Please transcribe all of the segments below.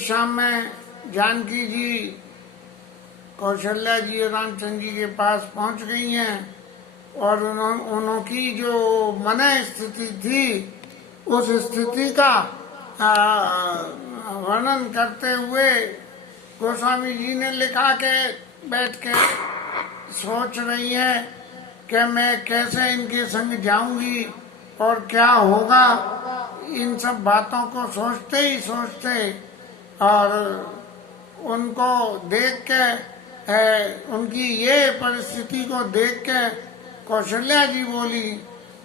इस शाम में जानकी जी कौशल्या जी और रामचंद्र जी के पास पहुंच गई हैं और उनकी जो मन स्थिति थी उस स्थिति का वर्णन करते हुए गोस्वामी जी ने लिखा के बैठ के सोच रही है कि मैं कैसे इनके संग जाऊंगी और क्या होगा। इन सब बातों को सोचते ही सोचते और उनको देख के उनकी ये परिस्थिति को देख के कौशल्या जी बोली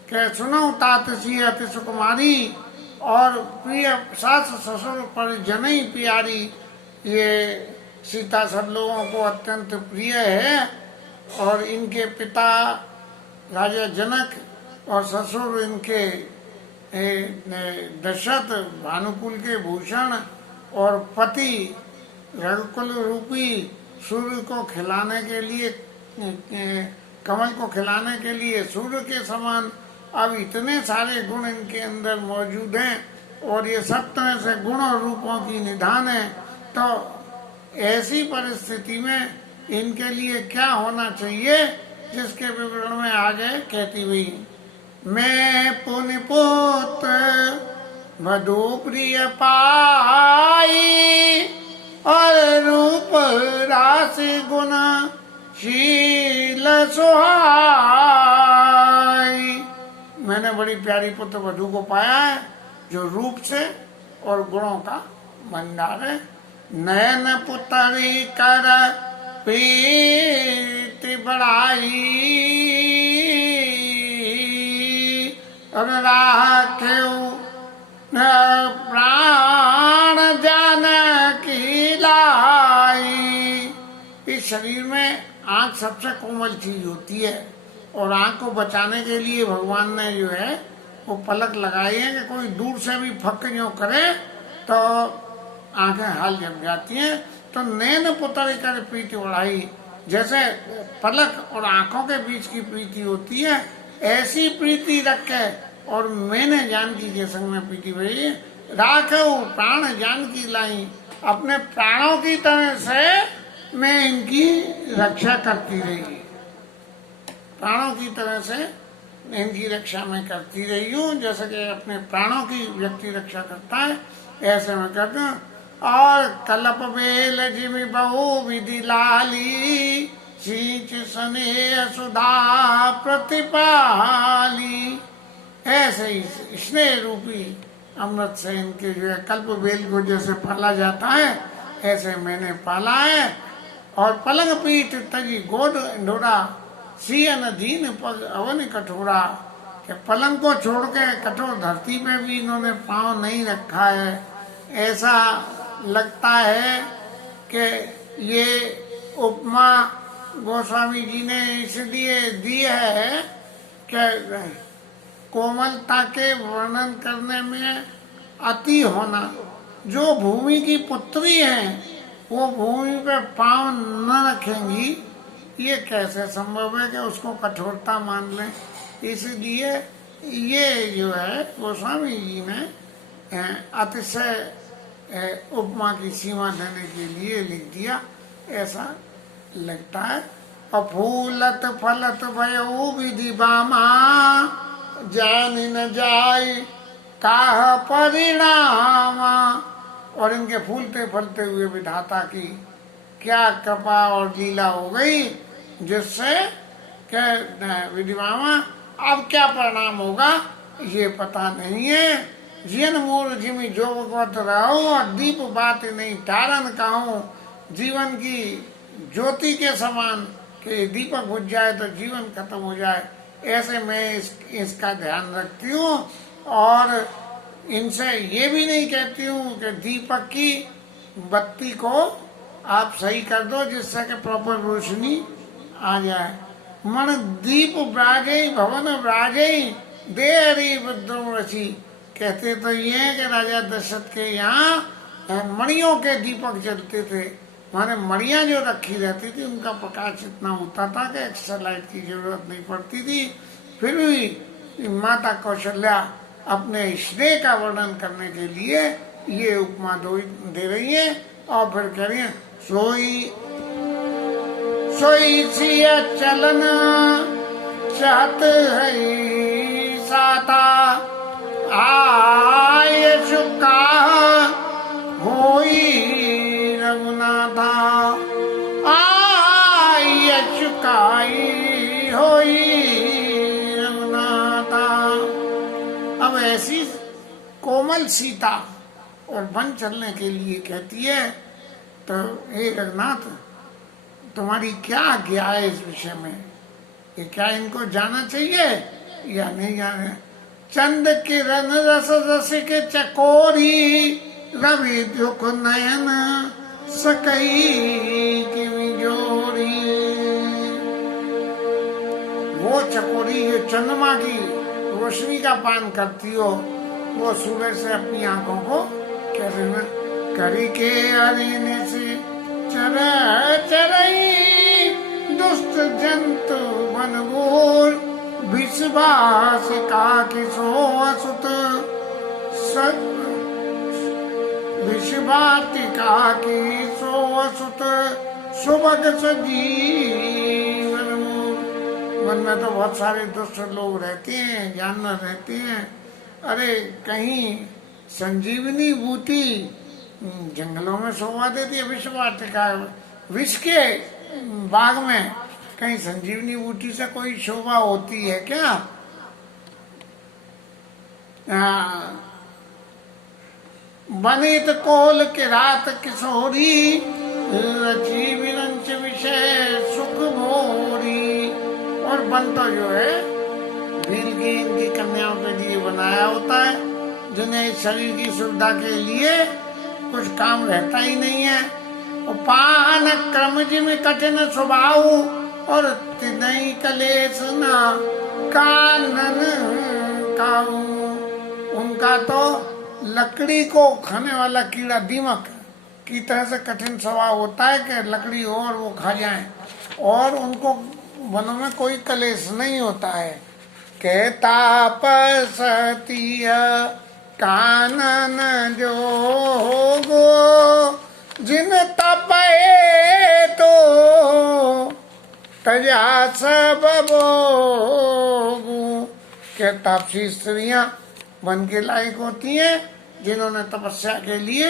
कि सुनो तातसी अति सुकुमारी और प्रिय सास ससुर परिजन ही प्यारी। ये सीता सब लोगों को अत्यंत प्रिय है और इनके पिता राजा जनक और ससुर इनके दशरथ भानुकुल के भूषण और पति रघुकुल रूपी सूर्य को खिलाने के लिए कमल को खिलाने के लिए सूर्य के समान अब इतने सारे गुण इनके अंदर मौजूद हैं और ये सब तरह से गुण और रूपों की निधान है। तो ऐसी परिस्थिति में इनके लिए क्या होना चाहिए जिसके विवरण में आगे कहती हुई मैं पुण्य पुत्र मधु प्रिय पाई और रूप राशि गुण शील सुहाई। मैंने बड़ी प्यारी पुत्र वधु को पाया है जो रूप से और गुणों का भंडार है। नयन पुतरी कर प्रीति बढ़ाई और राखेऊ प्राण जान की लाई। इस शरीर में आंख सबसे कोमल चीज होती है और आंख को बचाने के लिए भगवान ने जो है वो पलक लगाई है कि कोई दूर से भी फक जो करे तो आंखें हाल जम जाती हैं। तो नैन पुतरी कर प्रीति बढ़ाई, जैसे पलक और आंखों के बीच की प्रीति होती है ऐसी प्रीति रखे और मैंने जानकी के संग में प्रीति बढ़ी। राखो प्राण जानकी लाई, अपने प्राणों की तरह से मैं इनकी रक्षा करती रही, प्राणों की तरह से इनकी रक्षा मैं करती रही हूँ। जैसे कि अपने प्राणों की व्यक्ति रक्षा करता है ऐसे मैं करती हूँ। और कलप बेल जिमि बहु विधि लाली सींच स्नेह सुधा प्रतिपाली। ऐसे ही स्नेह रूपी अमृत से इनके जो है कल्प बेल को जैसे पाला जाता है ऐसे मैंने पाला है। और पलंग पीठ तजी गोद ढोड़ा सियन दीन पग अवन कठोरा, कि पलंग को छोड़ के कठोर धरती पे भी इन्होंने पांव नहीं रखा है। ऐसा लगता है कि ये उपमा गोस्वामी जी ने इसलिए दी है कि कोमलता के वर्णन करने में अति होना। जो भूमि की पुत्री है वो भूमि पे पांव न रखेंगी, ये कैसे संभव है कि उसको कठोरता मान लें। इसलिए ये जो है गोस्वामी जी ने अतिशय उपमा की सीमा देने के लिए लिख दिया ऐसा लगता है। और फूलत फलत भयो विधि बामा जान न जाय काह परिणाम। और इनके फूलते फलते हुए विधाता की क्या कृपा और लीला हो गई जिससे क्या विधिमामा अब क्या परिणाम होगा ये पता नहीं है। जियन मूल जिमी जोगवत रहो और दीप बात नहीं तारन कहूँ। जीवन की ज्योति के समान कि दीपक बुझ जाए तो जीवन खत्म हो जाए, ऐसे मैं इसका ध्यान रखती हूँ। और इनसे ये भी नहीं कहती हूँ कि दीपक की बत्ती को आप सही कर दो जिससे कि प्रॉपर रोशनी आ जाए। मन दीप ब्राजे भवन ब्राजे देहरी विद्रोह रची। कहते तो ये है कि राजा दशरथ के यहाँ मणियों के दीपक जलते थे, माने मणियाँ जो रखी रहती थी उनका प्रकाश इतना होता था कि एक्स्ट्रा लाइट की जरूरत नहीं पड़ती थी। फिर भी माता कौशल्या अपने स्नेह का वर्णन करने के लिए ये उपमा दे रही है। और फिर कह रही है सोई सोई सिया चलन चाहत है साता आयश का होई रघुनाथा आयश काई होई रघुनाथा। अब ऐसी कोमल सीता और वन चलने के लिए कहती है तो हे रघुनाथ तुम्हारी क्या आज्ञा है इस विषय में, ये क्या इनको जाना चाहिए या नहीं जाना। चंद किरण रस रस के चकोरी रवि दुख नयन सकई की जोरी। वो चकोरी जो चंद्रमा की रोशनी का पान करती हो, वो सूरज से अपनी आंखों को कैसे न करी के अरीने से चर चरई दुष्ट जंतु बनबूर विश्वास का किसो असुत विश्वाति का किसो असुत सुभग सजीवन। वन में तो बहुत सारे दुष्ट लोग रहते हैं, जानवर रहते हैं। अरे कहीं संजीवनी बूटी जंगलों में शोभा देती है, विश्ववाटिका विष के बाग में कहीं संजीवनी बूटी से कोई शोभा होती है क्या? बनित कोल के रात किशोरी रची विरंच विषय सुख भोरी। और बन तो जो है भील की इनकी कन्याओं के लिए बनाया होता है, जिन्हें शरीर की सुविधा के लिए कुछ काम रहता ही नहीं है। और पान क्रम जिम कठिन स्वभाव और तिनई कलेश न कानन काऊ। उनका तो लकड़ी को खाने वाला कीड़ा दीमक की तरह से कठिन स्वभाव होता है कि लकड़ी हो और वो खा जाए, और उनको वनों में कोई कलेश नहीं होता है। के तापसतीय कानन जो होगो जिन तपए तो तजा सब भोगू। के तापसी स्त्रियां वन के लायक होती हैं जिन्होंने तपस्या के लिए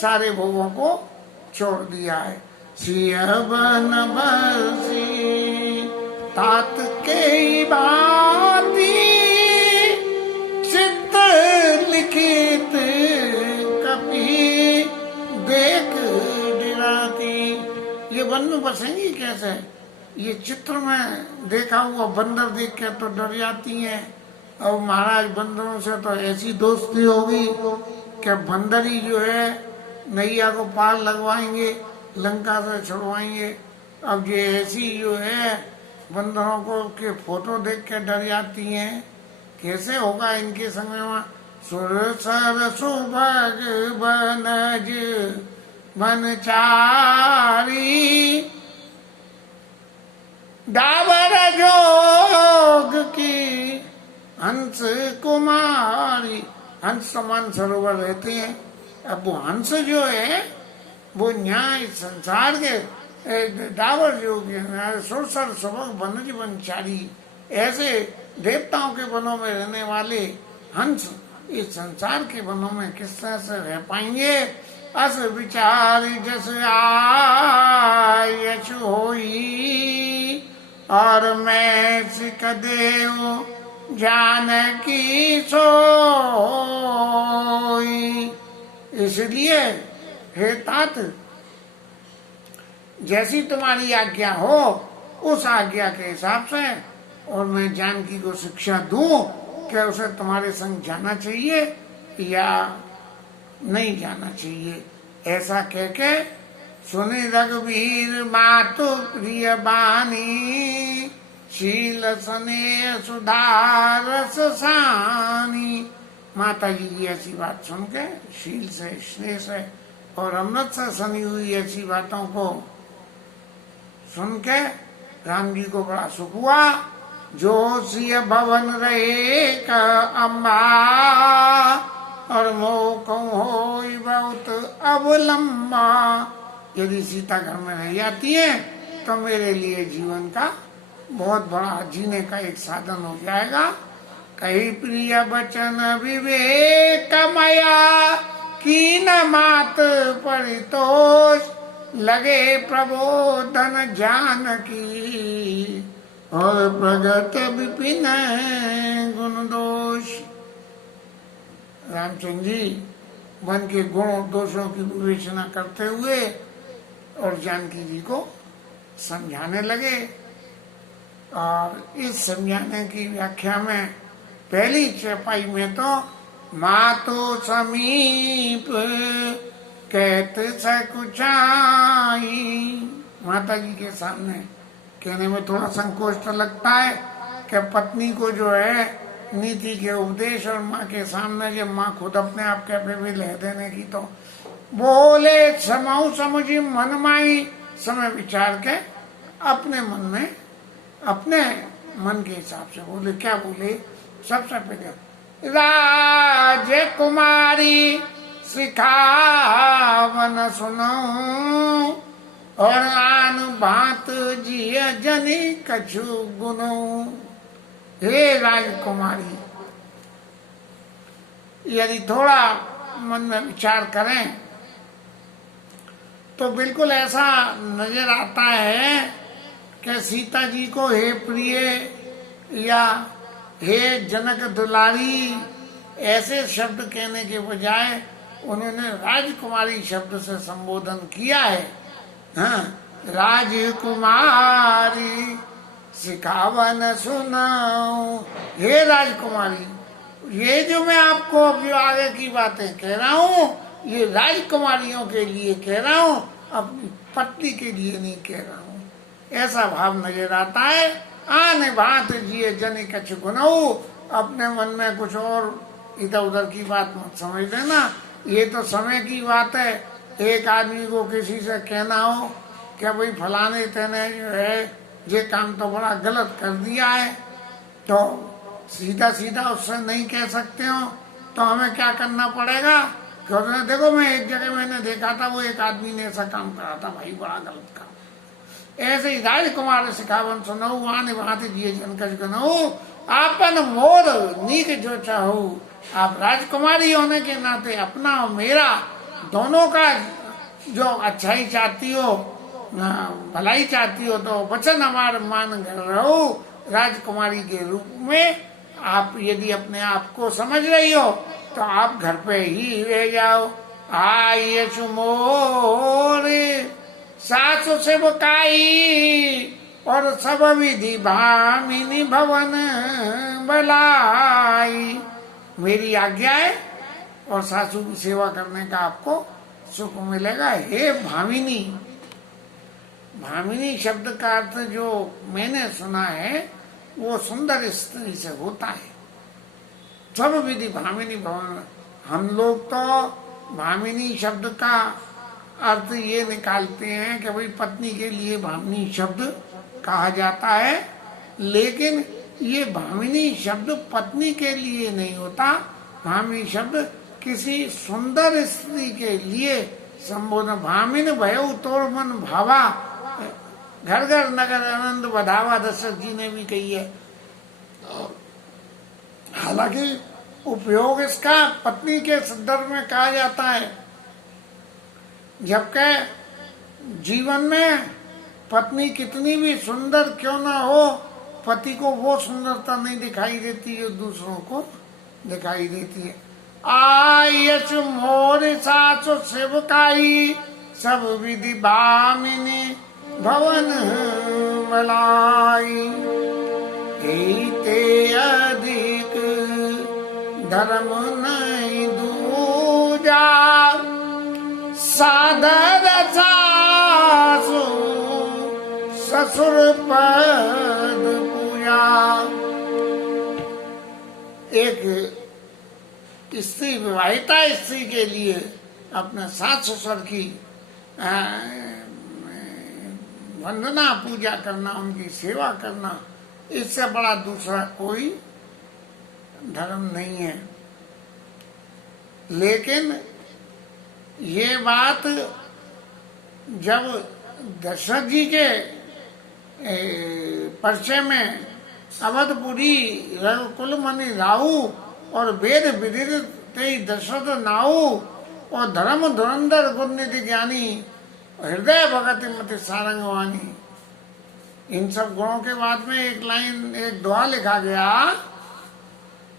सारे भोगों को छोड़ दिया है। सिया बन बसी तात के बाती चित्त लिखित कभी देख डराती। ये वन में बसेंगी कैसे? ये चित्र में देखा हुआ बंदर देख के तो डर जाती हैं। और महाराज बंदरों से तो ऐसी दोस्ती होगी कि बंदर ही जो है नैया को पार लगवाएंगे, लंका से छुड़वाएंगे। अब ये ऐसी जो है बंदरों को के फोटो देख के डर जाती हैं। कैसे होगा इनके संग में? सुर सर सुभग बनज बनचारी डाबर जोग की हंस कुमारी। हंस समान सरोवर रहते हैं। अब वो हंस जो है वो न्याय संसार के डाबर जोगी सुरसर सबक बनज बनचारी, ऐसे देवताओं के वनों में रहने वाले हंस इस संसार के वनों में किस तरह से रह पाएंगे? अस विचार जस आयश होई और मैं सिख देव जानकी सोई। इसलिए हे तात, जैसी तुम्हारी आज्ञा हो उस आज्ञा के हिसाब से और मैं जानकी को शिक्षा दूं कि उसे तुम्हारे संग जाना चाहिए या नहीं जाना चाहिए। ऐसा कह के सुनी रघुवीर मातु प्रिय बानी शील स्नेह सुधारस सानी। माता जी की ऐसी बात सुन के शील से स्नेह से और अमृत से सनी हुई ऐसी बातों को सुन के राम जी को बड़ा सुख हुआ। जो सिय भवन रहे का अम्बा और मोह कहूँ हो बहुत अवलंबा। यदि सीता घर में रह जाती है तो मेरे लिए जीवन का बहुत बड़ा जीने का एक साधन हो जाएगा। कही प्रिय वचन विवेक माया की न मात परितोष, लगे प्रबोधन ज्ञान की और प्रगट विपिन गुण दोष। रामचंद्र जी वन के गुण और दोषों की विवेचना करते हुए और जानकी जी को समझाने लगे। और इस समझाने की व्याख्या में पहली चौपाई में तो मातो समीप कहत सकुचाई, माता जी के सामने कहने में थोड़ा संकोच तो लगता है कि पत्नी को जो है नीति के उपदेश, और माँ के सामने जब माँ खुद अपने आप कैपेबल है देने की, तो बोले समाऊ समझी मन माई, समय विचार के अपने मन में अपने मन के हिसाब से बोले। क्या बोले? सबसे पहले राजकुमारी सिखावन सुनो, और आन बात जिय जनी कछु गुनो। हे राजकुमारी, यदि थोड़ा मन में विचार करें तो बिल्कुल ऐसा नजर आता है कि सीता जी को हे प्रिय या हे जनक दुलारी ऐसे शब्द कहने के बजाय उन्होंने राजकुमारी शब्द से संबोधन किया है। हाँ, राजकुमारी सिखावन सुनाओ। हे राजकुमारी, ये जो मैं आपको अभी आगे की बातें कह रहा हूँ, ये राजकुमारियों के लिए कह रहा हूँ, अपनी पत्नी के लिए नहीं कह रहा हूँ। ऐसा भाव नजर आता है। आने बात जिए जनी कछु गुनाऊ, अपने मन में कुछ और इधर उधर की बात मत समझ लेना। ये तो समय की बात है। एक आदमी को किसी से कहना हो क्या भाई फलाने तेने जो है ये काम तो बड़ा गलत कर दिया है, तो सीधा सीधा उससे नहीं कह सकते हो, तो हमें क्या करना पड़ेगा? क्योंकि देखो, मैं एक जगह मैंने देखा था, वो एक आदमी ने ऐसा काम करा था, भाई बड़ा गलत काम। ऐसे ही राजकुमार सिखावन सुनो, आने बात जिए जनकज गनो, आपन मोर नीक जो चाहो। आप राजकुमारी होने के नाते अपना और मेरा दोनों का जो अच्छाई चाहती हो, भलाई चाहती हो, तो वचन हमारे मान कर रहो। राजकुमारी के रूप में आप यदि अपने आप को समझ रही हो तो आप घर पे ही रह जाओ। आइए मोरे सासु सेवकाई, और सब विधि भामिनी भवन भलाई। मेरी आज्ञा है और सासू की सेवा करने का आपको सुख मिलेगा। हे भामिनी, भामिनी शब्द का अर्थ जो मैंने सुना है वो सुंदर स्त्री से होता है। सब विधि भामिनी भवन। हम लोग तो भामिनी शब्द का अर्थ ये निकालते हैं कि भाई पत्नी के लिए भामिनी शब्द कहा जाता है, लेकिन ये भामिनी शब्द पत्नी के लिए नहीं होता। भामिनी शब्द किसी सुंदर स्त्री के लिए संबोधन। भामिन भयउ तोड़ मन भावा, घर घर नगर आनंद बढ़ावा, दशरथ जी ने भी कही है। हालांकि उपयोग इसका पत्नी के संदर्भ में कहा जाता है, जबकि जीवन में पत्नी कितनी भी सुंदर क्यों ना हो, पति को वो सुंदरता नहीं दिखाई देती जो दूसरों को दिखाई देती है। आयस मोर सासु सेवकाई, सब विधि भामिनी भवन भलाई। ते अधिक धर्म नहीं दूजा, सादर सासु ससुर पद पूजा। एक स्त्री, विवाहिता स्त्री के लिए अपने सास ससुर की वंदना पूजा करना, उनकी सेवा करना, इससे बड़ा दूसरा कोई धर्म नहीं है। लेकिन ये बात जब दशरथ जी के परिचय में अवधपुरी रघुकुल मणि राहु और वेद विदित तेई दशरथ नाहु और धर्म धुरंधर गुणनिधि ज्ञानी हृदय भगति मति सारंगवानी, इन सब गुणों के बाद में एक लाइन एक दोहा लिखा गया,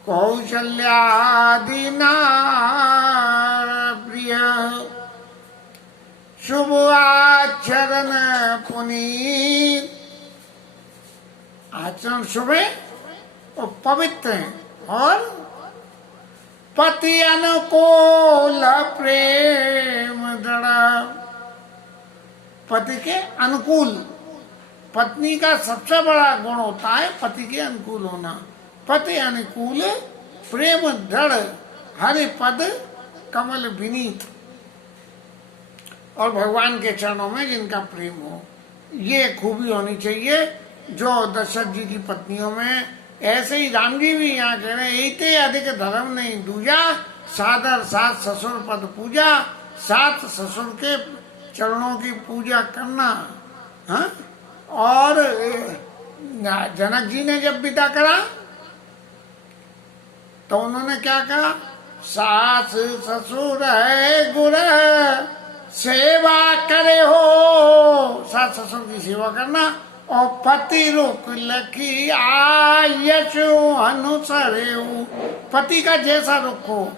कौशल्यादि नार प्रिय शुभ आचरण पुनीत, आचरण शुभ है और पवित्र है, और पति अनुकूल प्रेम दृढ़, पति के अनुकूल, पत्नी का सबसे बड़ा गुण होता है पति के अनुकूल होना, पति अनुकूल प्रेम दृढ़ हरि पद कमल विनीत, और भगवान के चरणों में जिनका प्रेम हो, ये खूबी होनी चाहिए जो दशरथ जी की पत्नियों में। ऐसे ही राम जी भी यहाँ कह रहे हैं, इते अधिक धर्म नहीं दूजा, सादर सात ससुर पद पूजा, सात ससुर के चरणों की पूजा करना। हाँ, और जनक जी ने जब विदा करा तो उन्होंने क्या कहा, सास ससुर है गुर सेवा करे हो, सास ससुर की सेवा करना, और पति रुक लखी आयशु अनुसरे, पति का जैसा रुख हो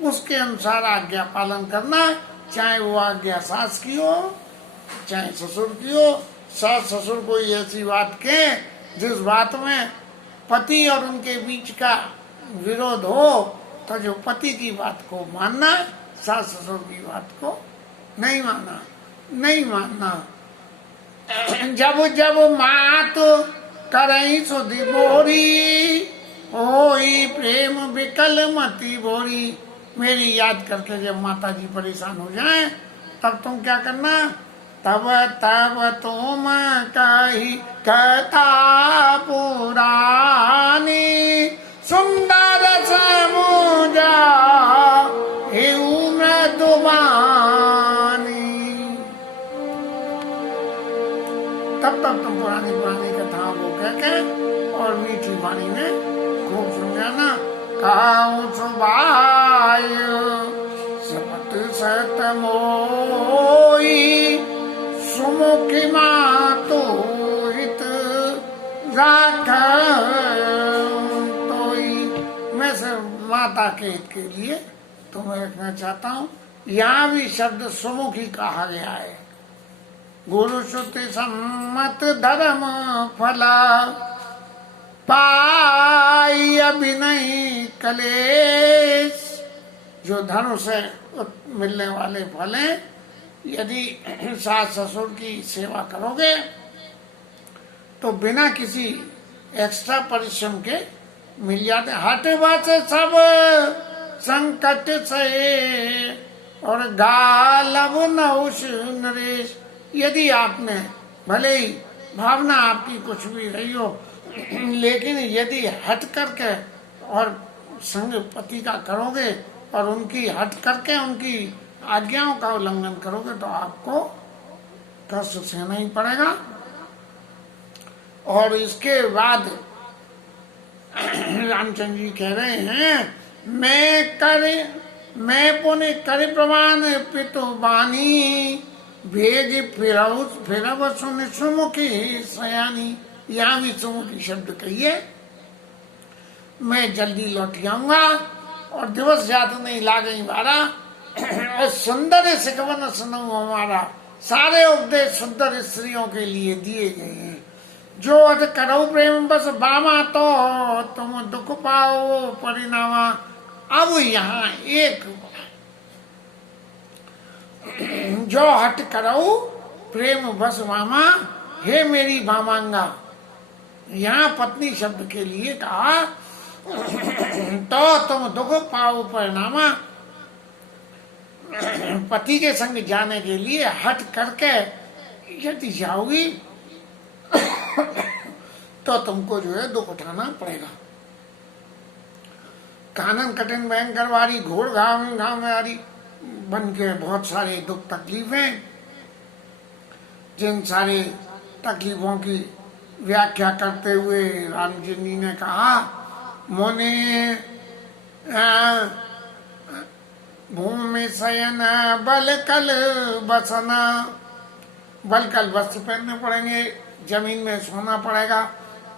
उसके अनुसार आज्ञा पालन करना, चाहे वो आज्ञा सास की हो चाहे ससुर की हो। सास ससुर कोई ऐसी बात के जिस बात में पति और उनके बीच का विरोध हो तो जो पति की बात को मानना, सास ससुर की बात को नहीं मानना। जब जब मात करई सुधि बोरी, होई प्रेम विकल मति बोरी, मेरी याद करके जब माता जी परेशान हो जाए तब तुम क्या करना, तब तब तुम कही कथा पुरानी, सुंदर समुझा मृदुबानी, तब तब तुम पुरानी कथाओं को कह के और मीठी वाणी में खूब सुनाना। काऊ सुबाय सपत सत मोई, सुमुखी मातो हित राख तोई। मैं सिर्फ माता के हित के लिए तुम्हें रखना चाहता हूँ। यहाँ भी शब्द सुमुखी कहा गया है। गुरु श्रुति सम्मत धर्म फला, पाई अभिनय कलेश, जो धर्म से मिलने वाले फल हैं, यदि सास ससुर की सेवा करोगे तो बिना किसी एक्स्ट्रा परिश्रम के मिल जाते। हट बस सब संकट से और गालब नहुष नरेश, यदि आपने भले ही भावना आपकी कुछ भी रही हो, लेकिन यदि हट करके और संग पति का करोगे और उनकी हट करके उनकी आज्ञाओं का उल्लंघन करोगे तो आपको कष्ट सहना ही पड़ेगा। और इसके बाद रामचंद्र जी कह रहे हैं, मैं पुण्य कर प्रमाण पितु बानी, भेग फिरव सुन सुमुखी सयानी। यहाँ भी सुमुखी शब्द कहिए। मैं जल्दी लौट आऊंगा और दिवस जात नहीं लागई बारा, और सुंदर सिकवन सुनो हमारा। सारे उपदेश सुंदर स्त्रियों के लिए दिए गए हैं। जो अध करो प्रेम बस बामा तो तुम दुख पाओ परिणामा। अब यहाँ एक जो हट करो प्रेम बस मामा, हे मेरी भामांगा। यहाँ पत्नी शब्द के लिए कहा तो तुम दुख पाओ परिणामा। पति के संग जाने के लिए हट करके यदि जाओगी तो तुमको जो है दुख उठाना पड़ेगा। कानन कठिन भयंकर वारी, घोर घाम घाम वारी बन के बहुत सारे दुख तकलीफें, जिन सारे तकलीफों की व्याख्या करते हुए रामजी ने कहा, मोने भूमि शयन बल कल बसना, बल कल वस्त्र पहनने पड़ेंगे, जमीन में सोना पड़ेगा,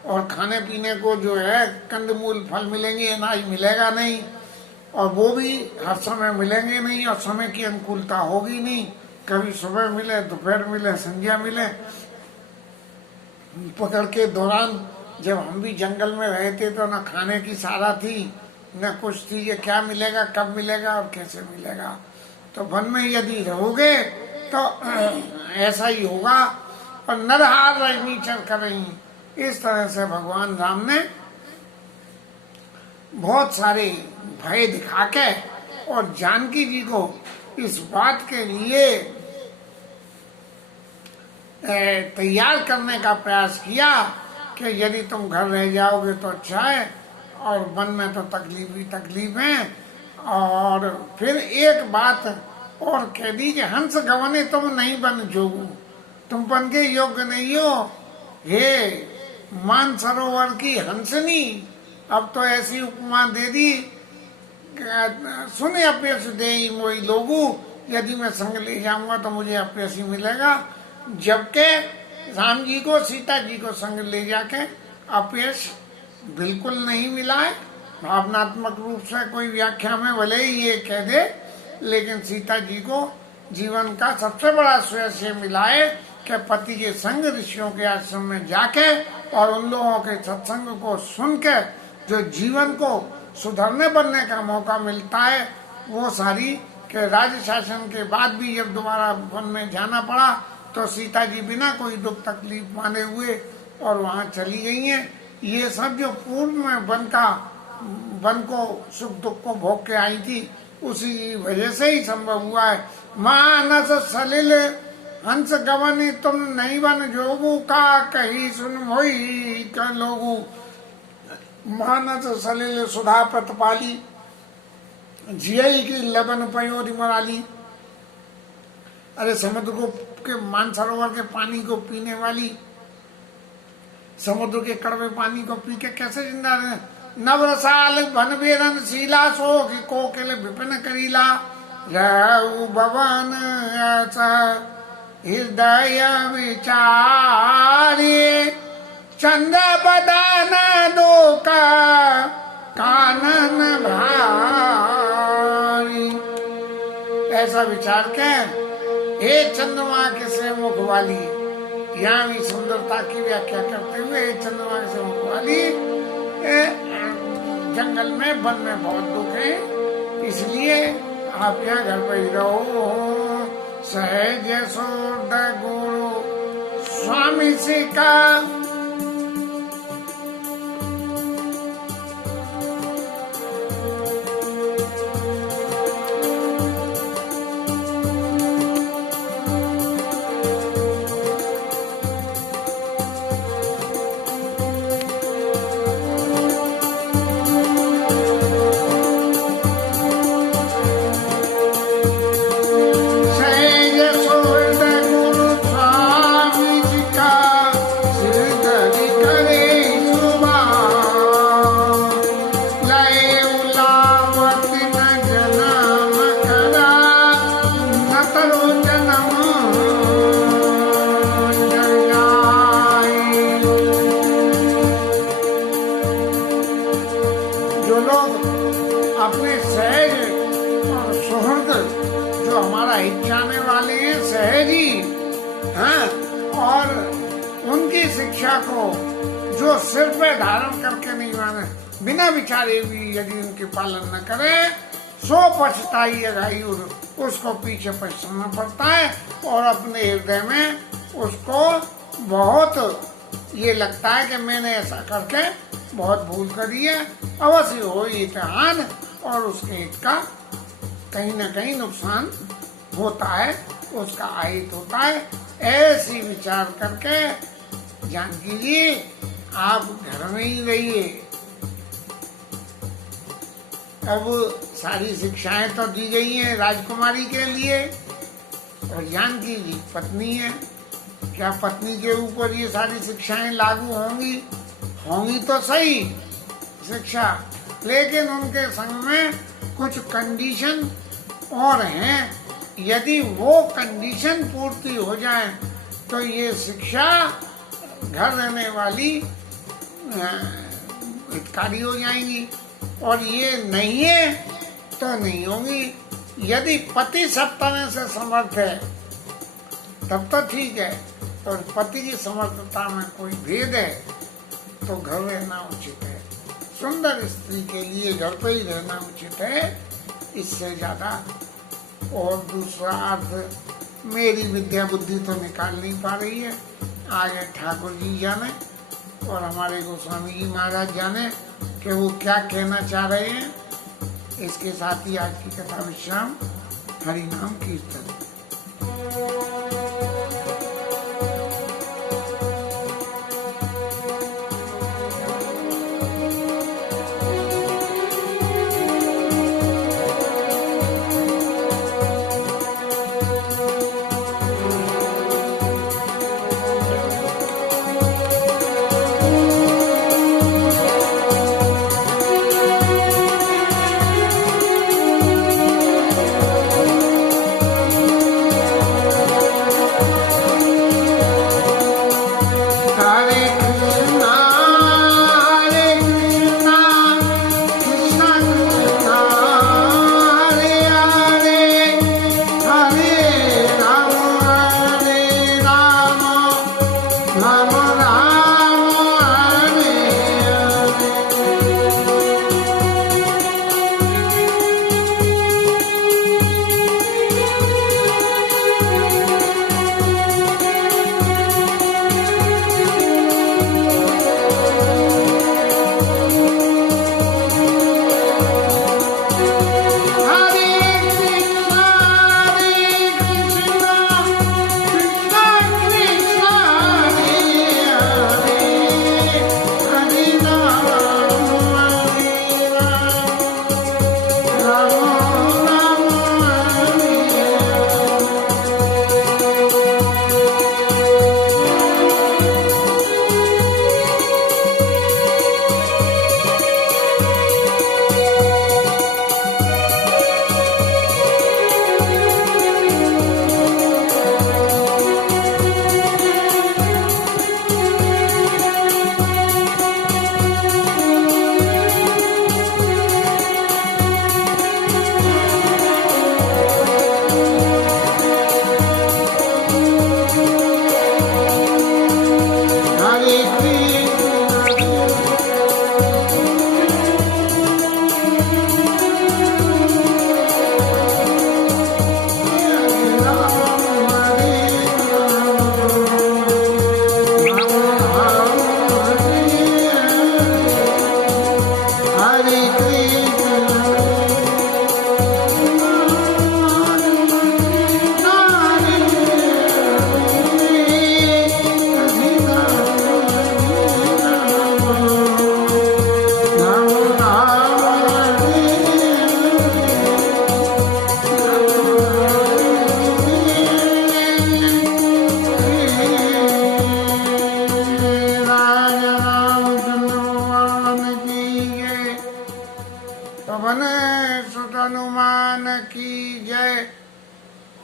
और खाने पीने को जो है कंदमूल फल मिलेंगे, अनाज मिलेगा नहीं, और वो भी हर समय मिलेंगे नहीं, और समय की अनुकूलता होगी नहीं, कभी सुबह मिले, दोपहर मिले, संध्या मिले। पकड़ के दौरान जब हम भी जंगल में रहे थे तो न खाने की सारा थी, न कुछ थी, ये क्या मिलेगा, कब मिलेगा और कैसे मिलेगा। तो वन में यदि रहोगे तो ऐसा ही होगा। और नरहार रजनीचर कर रही, इस तरह से भगवान राम ने बहुत सारे भय दिखा के और जानकी जी को इस बात के लिए तैयार करने का प्रयास किया कि यदि तुम घर रह जाओगे तो अच्छा है, और वन में तो तकलीफ ही तकलीफ है। और फिर एक बात और कह दी कि हंस गवने तुम नहीं बन जोगू, तुम बन के योग्य नहीं हो हे मान सरोवर की हंसनी। अब तो ऐसी उपमा दे दी, सुने अपयस दे मोई लोगू, यदि मैं संग ले जाऊंगा तो मुझे अपयस ही मिलेगा। जबकि राम जी को सीता जी को संग ले जाके अपयश बिल्कुल नहीं मिला है। भावनात्मक रूप से कोई व्याख्या में भले ही ये कह दे, लेकिन सीता जी को जीवन का सबसे बड़ा श्रेय मिला है कि पति के संग ऋषियों के आश्रम में जाके और उन लोगों के सत्संग को सुन के जो जीवन को सुधरने बनने का मौका मिलता है, वो सारी के राज्य शासन के बाद भी जब दोबारा वन में जाना पड़ा तो सीता जी बिना कोई दुख तकलीफ माने हुए और वहाँ चली गई हैं। ये सब जो पूर्व में वन को सुख दुख को भोग के आई थी, उसी वजह से ही संभव हुआ है। मानस सलिल हंस गवनी तुम नहीं बन जोगू, का कही सुन मोई कर लोगू। मानस सलिल सुधा प्रतिपाली, जियई की लबन पयोरी मराली। अरे समुद्र को के मानसरोवर के पानी को पीने वाली, समुद्र के कड़वे पानी को पी के कैसे जिंदा रहे। नवरसाल भन बेरन शीला, सो की कोकिल विपिन करीला। रहु भवन ऐसा हृदय विचारी, चंद बदन दो का कानन भारी। ऐसा विचार के हे चंद्रमा के से मुख वाली, यहाँ भी सुंदरता की व्याख्या करते हुए चंद्रमा के से मुख वाली, जंगल में वन में बहुत दुख है, इसलिए आप यहाँ घर पर ही रहो। सहज सोद गुरु स्वामी से का, को जो सिर पे धारण करके नहीं माने, बिना विचारे भी यदि उनके पालन न करे, सो पछताई अघाई, उसको पीछे पछताना पड़ता है और अपने हृदय में उसको बहुत ये लगता है कि मैंने ऐसा करके बहुत भूल करी है, अवश्य हो इम्तिहान और उसके हित का कहीं न कहीं नुकसान होता है, उसका आहित होता है। ऐसी विचार करके जानकी जी आप घर में ही रहिए। अब सारी शिक्षाएं तो दी गई हैं राजकुमारी के लिए, और जानकी जी पत्नी है, क्या पत्नी के ऊपर ये सारी शिक्षाएं लागू होंगी? होंगी तो सही शिक्षा, लेकिन उनके संग में कुछ कंडीशन और हैं। यदि वो कंडीशन पूर्ति हो जाए तो ये शिक्षा घर रहने वाली हितकारी हो जाएंगी, और ये नहीं है तो नहीं होंगी। यदि पति सब तरह से समर्थ है तब तो ठीक है, और पति की समर्थता में कोई भेद है तो घर रहना उचित है। सुंदर स्त्री के लिए घर पे ही रहना उचित है, इससे ज्यादा। और दूसरा अर्थ मेरी विद्या बुद्धि तो निकाल नहीं पा रही है, आगे ठाकुर जी जाने और हमारे गोस्वामी जी महाराज जाने कि वो क्या कहना चाह रहे हैं। इसके साथ ही आज की कथा विश्राम। हरि नाम कीर्तन।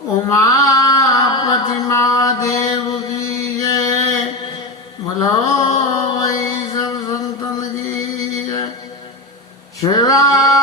उमापति महादेव की जय, बोलो वही सब संतन की जय। श्री राम